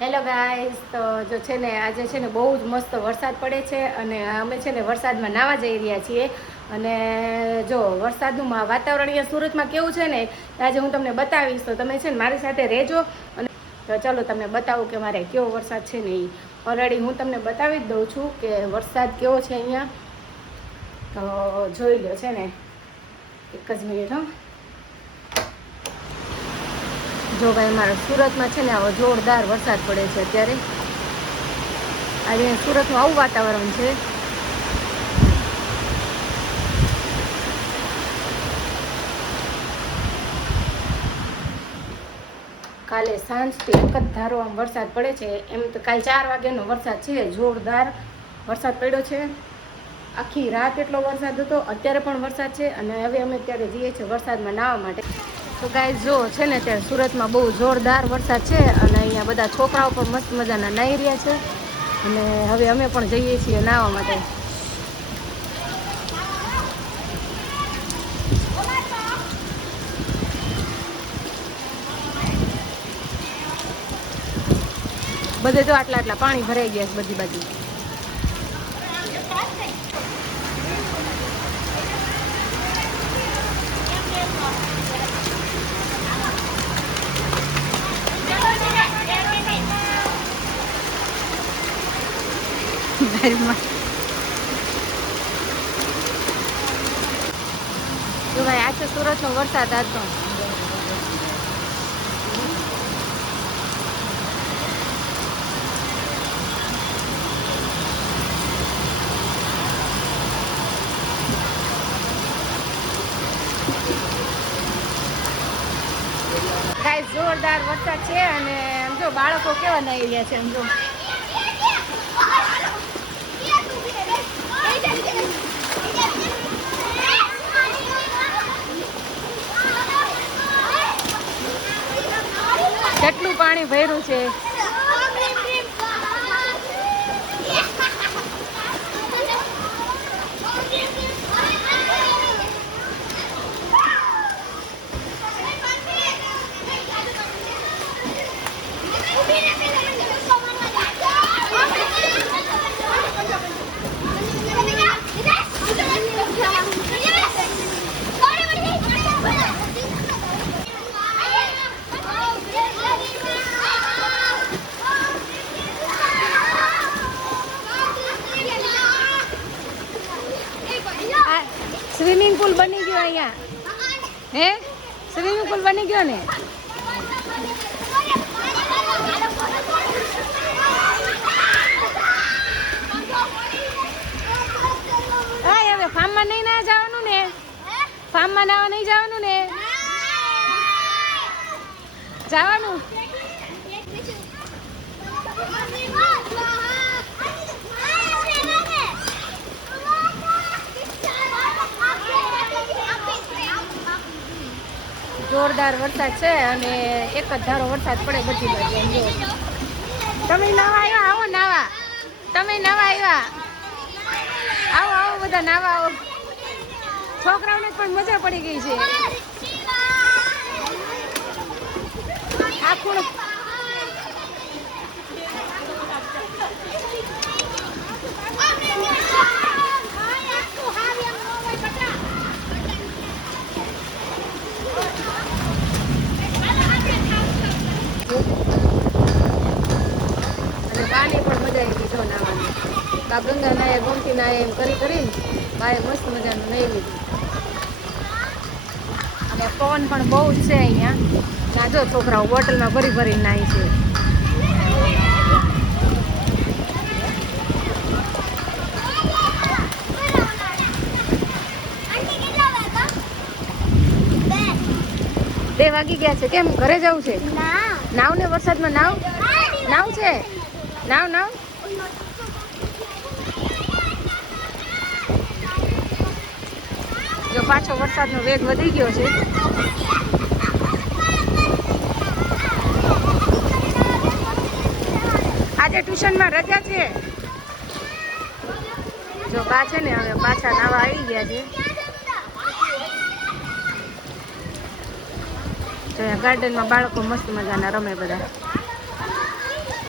Hello guys, તો જો છે ને આજે છે ને બહુ જ મસ્ત વરસાદ પડે છે અને અમે છે ને વરસાદમાં નાહવા જઈ રહ્યા છીએ. અને જો વરસાદનું વાતાવરણ અહીંયા સુરતમાં કેવું છે ને આજે હું તમને બતાવીશ, તો તમે છે ને મારી સાથે રહેજો. અને તો ચાલો તમને બતાવું કે મારે કેવો વરસાદ છે ને એ ઓલરેડી હું તમને બતાવી જ દઉં છું કે વરસાદ કેવો છે અહીંયા. તો જોઈ લો છે ને, એક જ મિનિટ હો. જો ભાઈ, મારા સુરતમાં છે ને આવો જોરદાર વરસાદ પડે છે અત્યારે. આજે સુરતમાં આવું વાતાવરણ છે. કાલે સાંજથી એક જ ધારો આમ વરસાદ પડે છે. એમ તો કાલે 4 વાગ્યાનો વરસાદ છે, જોરદાર વરસાદ પડ્યો છે. આખી રાત એટલો વરસાદ હતો, અત્યારે પણ વરસાદ છે. અને હવે અમે અત્યારે જઈએ છીએ વરસાદમાં નાહવા માટે. તો ગાઈસ જો છે ને ત્યાં સુરતમાં બહુ જોરદાર વરસાદ છે અને અહીંયા બધા છોકરાઓ પણ મસ્ત મજાના નાહી રહ્યા છે. અને હવે અમે પણ જઈએ છીએ નાહવા માટે. બધે જો આટલા આટલા પાણી ભરાઈ ગયા છે બધી બાજુ. જો ભાઈ, આ છે સુરતનો વરસાદ આજનો. ગાઈસ જોરદાર વરસાદ છે અને આમ જો બાળકો કેવા નાહી રહ્યા છે. આમ જો કેટલું પાણી ભર્યું છે. સ્વિમિંગ પુલ બની ગયો અહીંયા. હે, સ્વિમિંગ પુલ બની ગયો ને. હા, હવે ફાર્મમાં નહીં ના જવાનું ને. ફાર્મમાં નાવા નહીં જવાનું ને. જવાનું. જોરદાર વરસાદ છે અને એક જ ધારો વરસાદ પડે બધી બાજુ. તમે નાવા આવ્યા? આવો નાવા. તમે નાવા આવ્યા? આવો આવો બધા નાવા આવો. છોકરાઓને પણ મજા પડી ગઈ છે. આખું બાને પણ મજા આવી ગઈ જો નાવાની. બા ગંગા નાય, ગોમતી નાય, એમ કરી કરીને બાએ મસ્ત મજાનું નાહી લીધું. અને પવન પણ બહુ જ છે અહીંયા. ના જો છોકરાઓ બોટલમાં ભરી ભરીને નાહી છે. બે વાગી ગયા છે. કેમ ઘરે જવું છે? નાવ ને વરસાદમાં નાવ. નાવ છે. નાવ નાવ. જો પાછો વરસાદનો વેગ વધી ગયો છે. આજે ટ્યુશનમાં રજા છે. જો બા છે ને હવે પાછા નાવા આવી ગયા છે. તો અહીંયા ગાર્ડનમાં બાળકો મસ્ત મજાના રમે બધા.